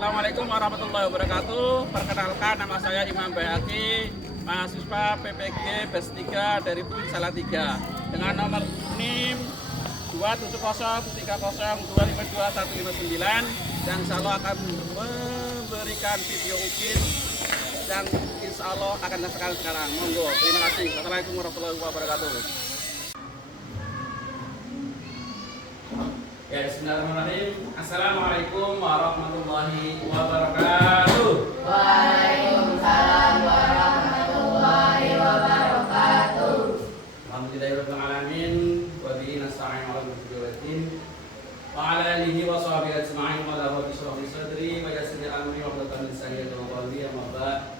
Assalamualaikum warahmatullahi wabarakatuh. Perkenalkan, nama saya Imam Bayaki, mahasiswa PPG BES 3 dari UIN Salatiga dengan nomor NIM 27030252159 dan insya Allah akan memberikan video UIN yang insya Allah akan dilaksanakan sekarang. Monggo, terima kasih. Assalamualaikum warahmatullahi wabarakatuh. Ya, bismillahirrahmanirrahim. Assalamualaikum warahmatullahi wabarakatuh. Waalaikumsalam warahmatullahi wabarakatuh. Alhamdulillahirabbil alamin wa bihi nasta'in ala umuri wa ala alihi wa sahbihi ajma'in wa la rabbi shrah li sadri wa yassir li amri wa hlul lisani yafqahu qawli amma ba'd.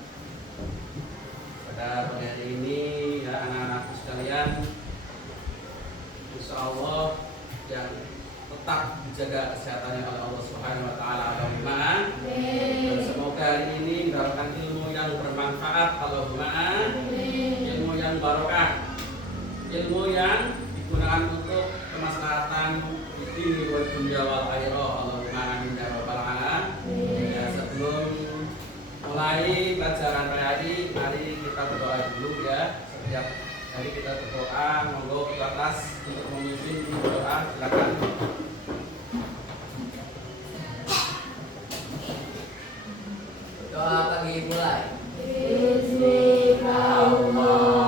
Pada pagi hari ini ya anak-anakku sekalian, insyaallah yang tetap dijaga kesehatannya oleh Allah Subhanahu wa taala. Allahumma. Dan semoga hari ini mendapatkan ilmu yang bermanfaat. Allahumma. Ilmu yang barokah. Ilmu yang digunakan untuk kemaslahatan di dunia wa dunya wal akhirah. Allahumma amin ya rabbal alamin. Ya, sebelum mulai pelajaran hari, mari kita berdoa dulu ya. Setiap hari kita berdoa, monggo ke atas untuk memimpin doa, silakan. Doa pagi mulai. Bismillahirrahmanirrahim.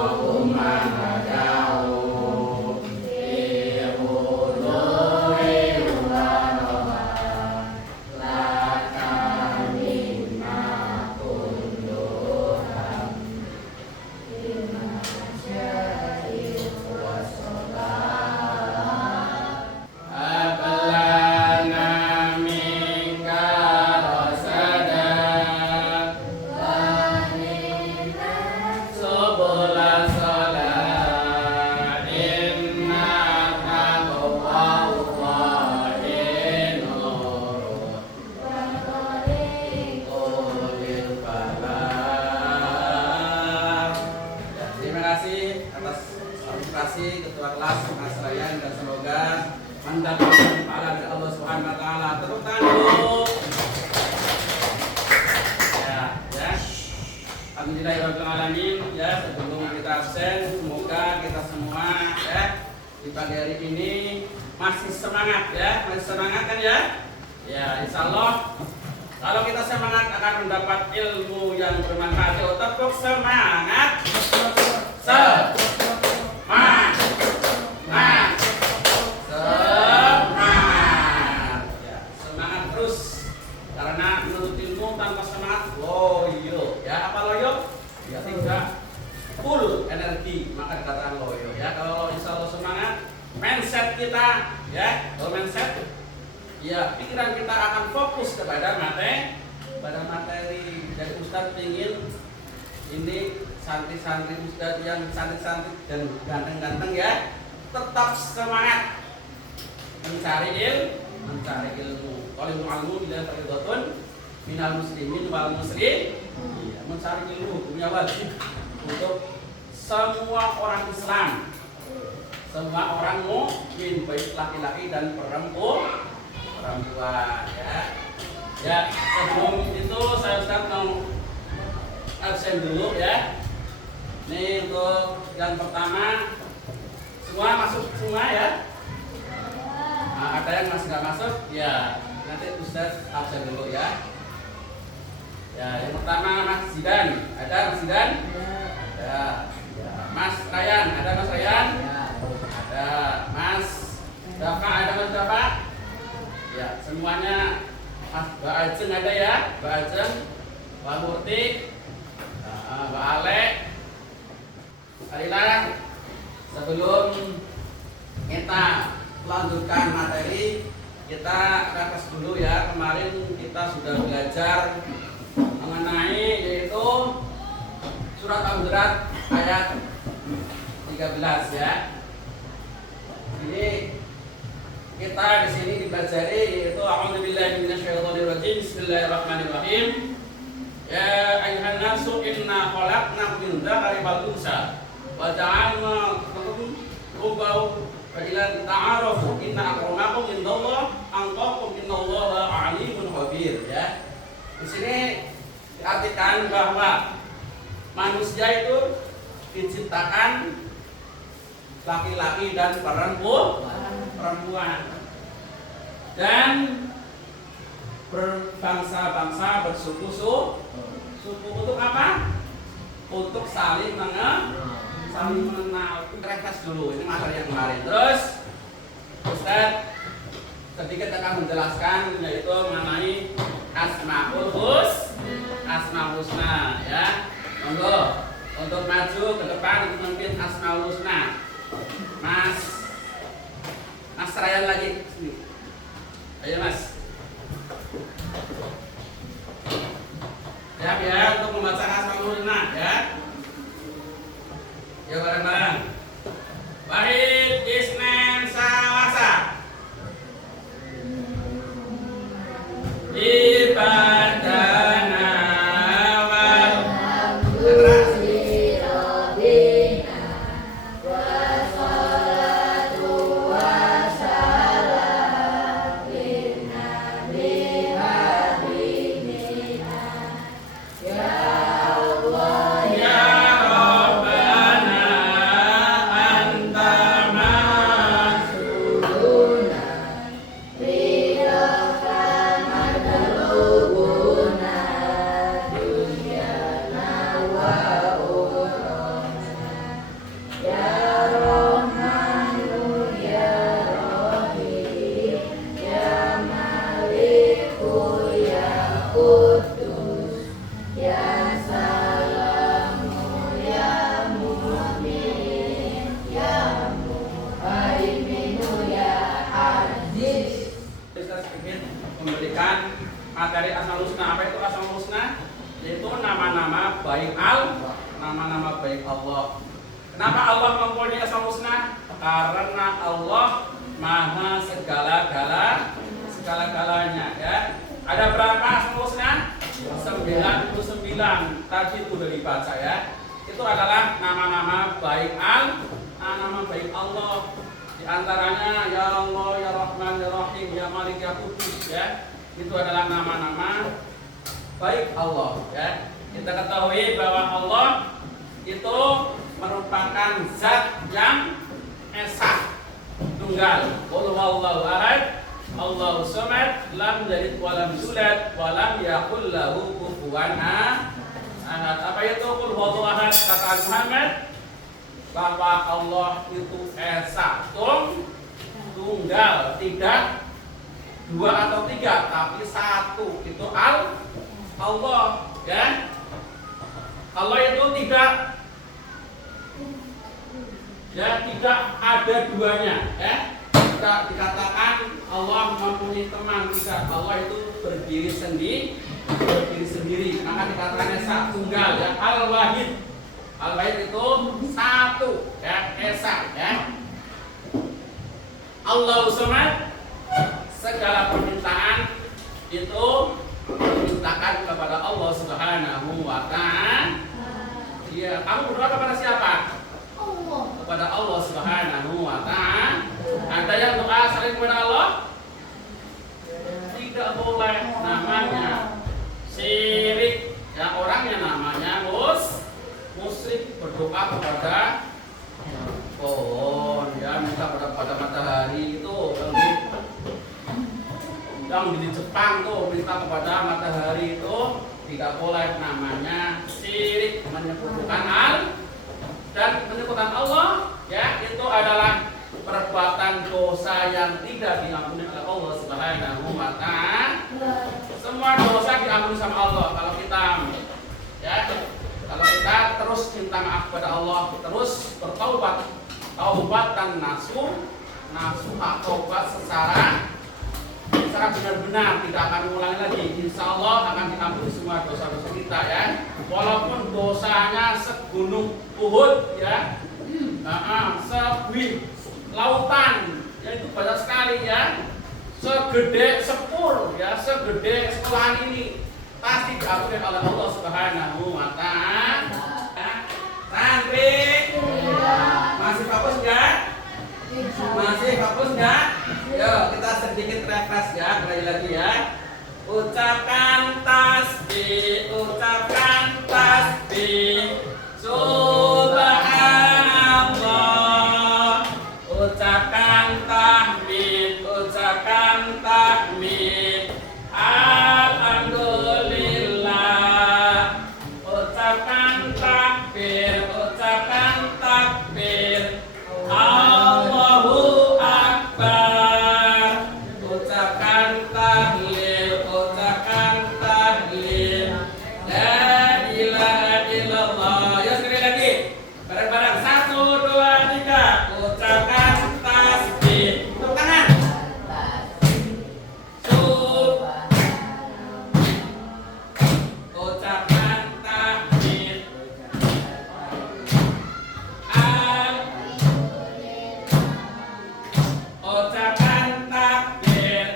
Ketua kelas Mas Ryan, dan semoga mendapatkan pahala dari Allah Subhanahu wa taala. Tepuk tangan dulu. Ya. Alhamdulillahirabbil alamin. Ya, sebelum kita absen, semoga kita semua ya di pagi hari ini masih semangat ya. Masih semangat kan ya? Ya, insyaallah kalau kita semangat akan mendapat ilmu yang bermanfaat. Tepuk semangat. Semangat. Semangat terus, karena menuntut ilmu tanpa semangat loyo ya. Apa loyo? Ya tidak full energi, maka dikatakan loyo ya. Kalau insya Allah semangat, mindset kita ya, kalau mindset ya pikiran kita akan fokus kepada materi. Jadi Ustadz ingin ini santri-santri Ustadz yang cantik-cantik dan ganteng-ganteng ya, tetap semangat mencari ilmu. Talibul ilmu bila fardhatun minal muslimin wal muslim. Iya, mencari ilmu punya wajib untuk semua orang Islam, semua orang mukmin, baik laki-laki dan perempuan ya. Ya, sebelum itu saya Ustaz mau absen dulu ya. Ini untuk yang pertama, semua masuk semua ya. Nah, ada yang masih nggak masuk ya, nanti Ustaz absen dulu ya. Ya, yang pertama Mas Zidan, ada Mas Zidan? Ada. Ya. Mas Ryan, ada Mas Ryan? Ada. Mas Dafa, ada Mas Dafa? Ya, semuanya. Mas Mbak Ajeng ada ya? Mbak Ajeng, Mbak Murti, Mbak Alek. Baiklah, sebelum kita lanjutkan materi, kita ringkas dulu ya. Kemarin kita sudah belajar mengenai yaitu surat Al-Hujurat ayat 13 ya. Ini kita di sini dipelajari yaitu a'udzubillahi minasyaitonirrajim. Bismillahirrahmanirrahim. Ya ayyuhan nasu inna khalaqnakum min dzakari wal unsa wa ja'alnakum syu'uban wa ila ta'arafu inna akramakum indallah atqakum innallaha alimun khabir ya. Di sini diartikan bahwa manusia itu diciptakan laki-laki dan perempuan dan berbangsa-bangsa bersuku untuk apa? Untuk saling mengenal. Refresh dulu, ini materi yang kemarin. Terus Ustaz sedikit akan menjelaskan yaitu mengenai Asmaul Husna ya. Monggo untuk maju ke depan untuk memimpin Asmaul Husna. Mas Ryan lagi sini. Ayo Mas. Siap ya untuk membaca Asmaul Husna ya. Ya bareng-bareng. Wahid, Isnen, Salasa. Ibadana wal memberikan materi Asmaul Husna. Apa itu Asmaul Husna? Yaitu nama-nama baik nama-nama baik Allah. Kenapa Allah mempunyai Asmaul Husna? Karena Allah Maha segala-galanya ya. Ada berapa Asmaul Husna? 99. Tadi itu sudah dibaca ya. Itu adalah nama-nama baik nama baik Allah. Di antaranya ya Allah, ya Rahman, ya Rahim, ya Malik, ya Qudus ya. Itu adalah nama-nama baik Allah ya. Kita ketahui bahwa Allah itu merupakan zat yang esa, tunggal. Qul huwallahu ahad, Allahu samad, lam yalid wa lam yulad wa lam yakul lahu kufuwan ahad. Apa itu qul huwallahu ahad? Kata Muhammad bahwa Allah itu esa, tunggal, tidak dua atau tiga, tapi satu. Itu Allah ya. Allah itu tidak ada duanya ya. Tidak dikatakan Allah mempunyai teman, tidak. Allah itu berdiri sendiri. Maka dikatakan esa, tunggal ya. Al-Wahid itu satu ya, esa ya. Allahu samad, segala permintaan itu dimintakan kepada Allah Subhanahu wa ta'ala. Iya, kamu berdoa kepada siapa? Allah. Kepada Allah Subhanahu wa ta'ala. Ada yang doa selain kepada Allah? Tidak boleh, namanya syirik. Ya, orangnya namanya musyrik, berdoa kepada pohon ya, minta pada matahari. Itu yang di Jepang tuh minta kepada matahari, itu tidak boleh, namanya syirik, menyekutukan Allah ya. Itu adalah perbuatan dosa yang tidak diampuni oleh Allah Subhanahu wa ta'ala. Semua dosa diampuni sama Allah kalau kita terus minta maaf kepada Allah, terus bertaubat, taubatan nasuha, taubat secara benar-benar, tidak akan mengulangi lagi. Insya Allah akan diampuni semua dosa-dosa kita ya. Walaupun dosanya segunung Uhud ya, sebuih lautan, ya itu banyak sekali ya, segede sepur ya, segede sekolahan ini, pasti diampuni oleh Allah Subhanahu wa ta'ala. Santri masih fokus enggak? Masih fokus enggak? Yuk kita sedikit refresh ya, kembali lagi ya. Ucapkan tas ucapkan tasbih. Subhanallah, ucapkan tahmid, ucapkan tahmid. Alhamdulillah, ucapkan takbir, ucapkan takbir. Allahu Akbar, ucapkan tahlil, ucapkan tahlil. La ilaha illallah. Ya sekali lagi, bareng-bareng 1, 2, 3. Ucapkan tasbih. Tepuk tangan. Sub, ucapkan tahmid. Al, ucapkan takbir.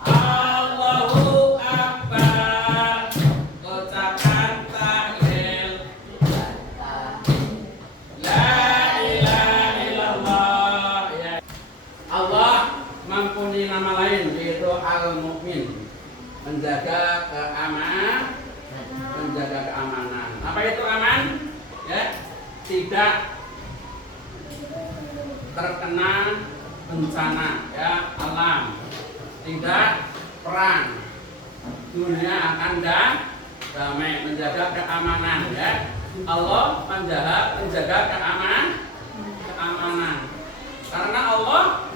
Allahu Akbar, ucapkan tahlil. La ilaha illallah. Ya. Allah mempunyai nama lain yaitu Al-Mu'min, menjaga keamanan. Apa itu aman? Ya, tidak terkena bencana ya alam, tidak perang, dunia akan damai, menjaga keamanan ya. Allah menjaga keamanan. Karena Allah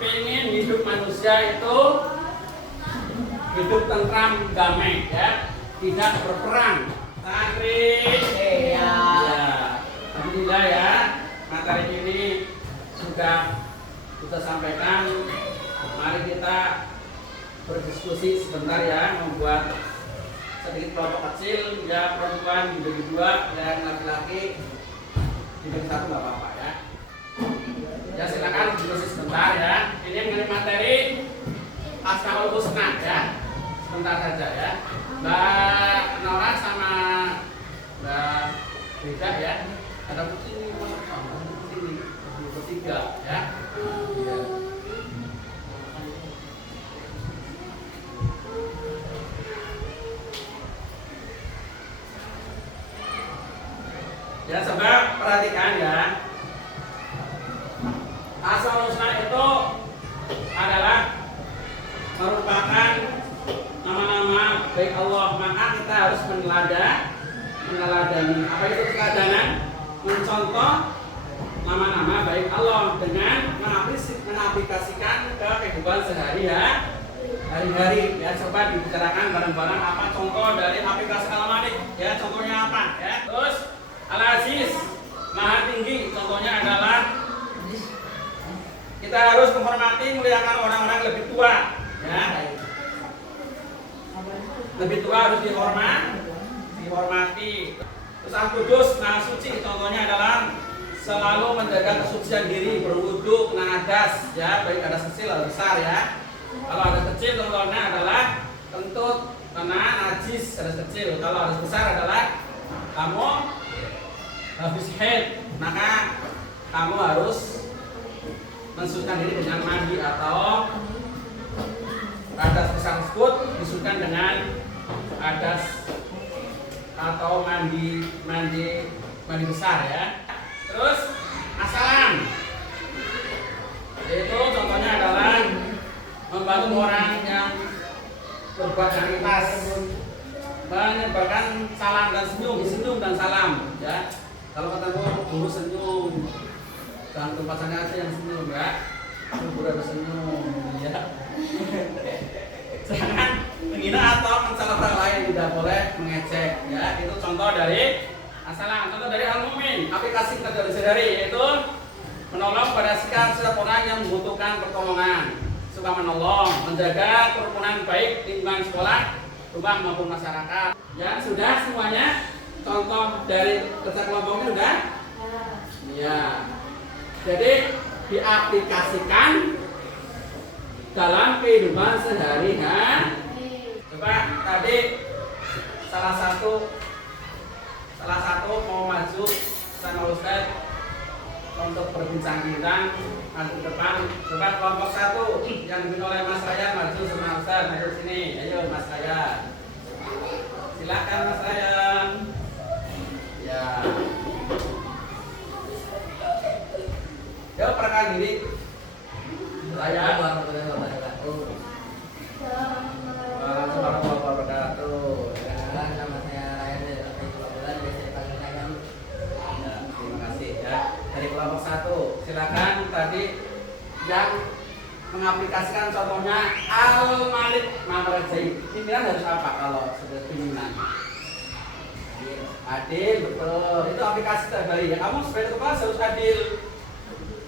ingin hidup manusia itu hidup tentram, damai ya, tidak berperang. Santri, Iya. ya, alhamdulillah ya, materi ini sudah kita sampaikan. Mari kita berdiskusi sebentar ya, membuat sedikit kelompok kecil ya, perempuan dibagi 2 dan laki-laki dibagi 1, nggak apa-apa ya. Ya silakan diskusi sebentar ya. Ini mengenai materi Asmaul Husna ya. Sebentar saja ya. Mbak Nora sama Mbak Rida ya. Ada sini, bertiga ya. Iya. Ya sebab perhatikan ya. Asmaul Husna itu adalah merupakan nama-nama baik Allah, maka kita harus meneladani. Apa itu keteladanan? Mencontoh nama-nama baik Allah dengan mengaplikasikan ke kehidupan sehari-hari ya. Coba dibicarakan bareng-bareng apa contoh dari aplikasi Al-Malik ya, contohnya apa ya. Terus Al-Aziz, Maha Tinggi, contohnya adalah kita harus menghormati, muliakan orang-orang lebih tua ya. Lebih tua harus dihormati. Terus Al-Qudus, Maha Suci, contohnya adalah selalu menjaga kesucian diri, berwudu, kena hadas ya, baik hadas kecil atau besar ya. Kalau hadas kecil contohnya adalah kentut, kena najis hadas kecil. Kalau hadas besar adalah kamu habis haid, maka kamu harus mensucikan diri dengan mandi, atau hadas besar tersebut disucikan dengan hadas atau mandi besar ya. Terus assalam, yaitu contohnya adalah membantu orang yang berbuat yang ikhlas, menyebarkan salam dan senyum dan salam ya. Kalau ketemu guru senyum, jangan pacarnya aja yang senyum ya. Guru harus senyum ya. Jangan menghina atau mencela orang lain, tidak boleh mengejek ya. Itu contoh dari assalam. Contoh dari Al-Mu'min, aplikasi kita dari sehari, yaitu menolong pada setiap orang yang membutuhkan pertolongan, suka menolong, menjaga kerukunan baik lingkungan sekolah, rumah maupun masyarakat. Ya sudah semuanya. Contoh dari kerja kelompoknya sudah? Iya. Jadi diaplikasikan dalam kehidupan sehari-hari. Coba tadi salah satu mau maju sama Ustaz untuk berbincang-bincang nanti ke depan. Coba kelompok 1 yang dipimpin oleh Mas Ryan maju sama Ustaz, maju sini. Ayo Mas Ryan. Silakan Mas Ryan. Ya. Yuk perkenalkan diri. Saya Warahmatullahi wabarakatuh. Nama saya Ryan dari LP Pelabuhan, biasa dipanggil Ryan. Ya, terima kasih ya. Dari kelompok 1, silakan tadi yang mengaplikasikan contohnya Al-Malik Mamre Zaid. Pimpinan harus apa kalau sudah pimpinan? Adil, betul. Itu aplikasi terbaik ya. Kamu sebagai kepala harus adil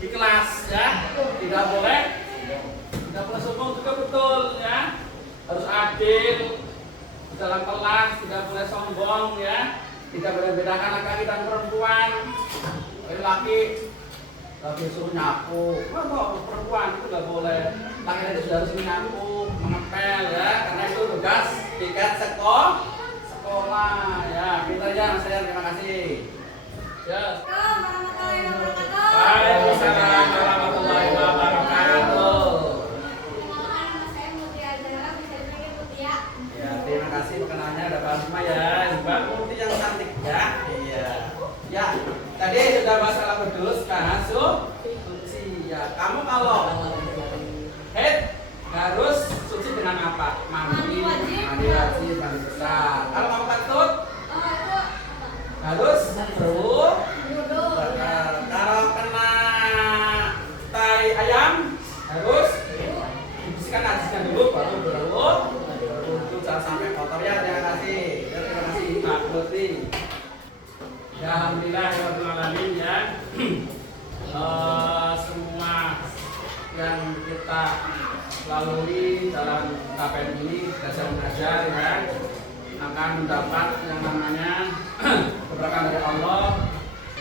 di kelas ya. Tidak boleh sombong juga, betul ya. Harus adil di dalam kelas, tidak boleh sombong ya. Tidak boleh bedakan laki-laki dan perempuan. Laki laki suruh nyapu, kok perempuan itu nggak boleh. Laki-laki sudah harus menyapu, mengepel ya, karena itu tugas tiket sekolah ya. Pintar ya Mas Ryan, terima kasih. Ya. Waalaikumsalam warahmatullahi wabarakatuh. Ya, terima kasih perkenalannya ada Mbak Asma ya, Mbak Putih yang cantik ya. Iya. Ya, tadi sudah masalah bedus, suci ya. Kamu kalau head harus suci dengan apa? Mandi wajib, mandi besar. Kalau kamu kentut harus berwudu. Kalau kena tai ayam harus dibersihkan, najiskan dulu baru berwudu. Jangan sampai kotor ya. Terima kasih. Terima kasih Mbak Putih. Ya, alhamdulillah ya. Semua yang kita lalui dalam KPN ini belajar mengajar ya, akan mendapat yang namanya keberkahan dari Allah.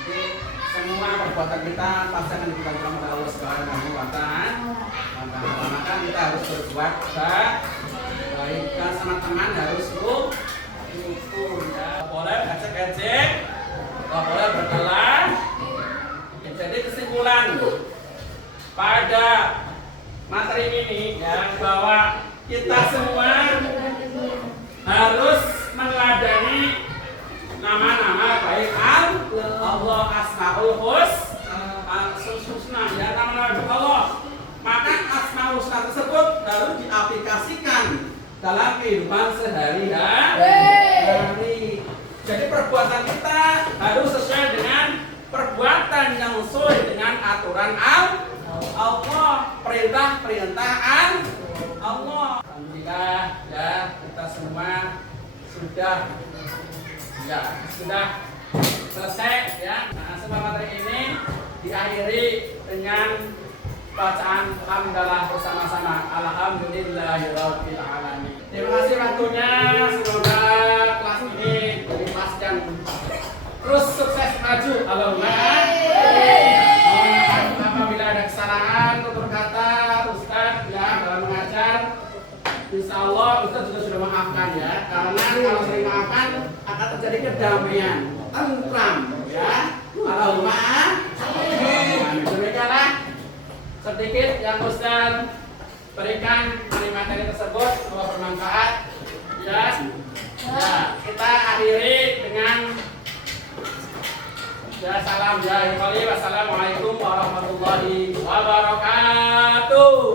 Jadi semua perbuatan kita pasti akan diberikan oleh Allah Subhanahu wa Ta'ala. Maka kita harus berbuat baik sama teman, harus rukun ya. Boleh ejek-ejek, boleh berkelah. Jadi kesimpulan pada materi ini ya, bahwa kita semua harus meneladani nama-nama baik Allah Asmaul Husna ya, nama-nama Allah. Maka Asmaul Husna tersebut harus diaplikasikan dalam kehidupan sehari-hari. Jadi perbuatan kita harus sesuai dengan perbuatan yang sesuai dengan aturan Allah, perintah Allah. Alhamdulillah ya, kita semua sudah selesai ya. Nah, semua materi ini diakhiri dengan bacaan hamdalah bersama-sama. Alhamdulillahirabbil alamin. Terima kasih waktunya. Semoga kelas ini jadi kelas yang terus sukses maju. Allahumma apabila ada kesalahan tutur kata Ustaz ya dalam mengajar, insya Allah Ustaz juga sudah maafkan ya, karena kalau sering maafkan akan terjadi kedamaian, tentram ya. Allahumma amin. Demikianlah sedikit yang Ustaz berikan dari materi tersebut, semoga bermanfaat ya. Ya, kita akhiri dengan ya salam ya. Wassalamualaikum warahmatullahi wabarakatuh.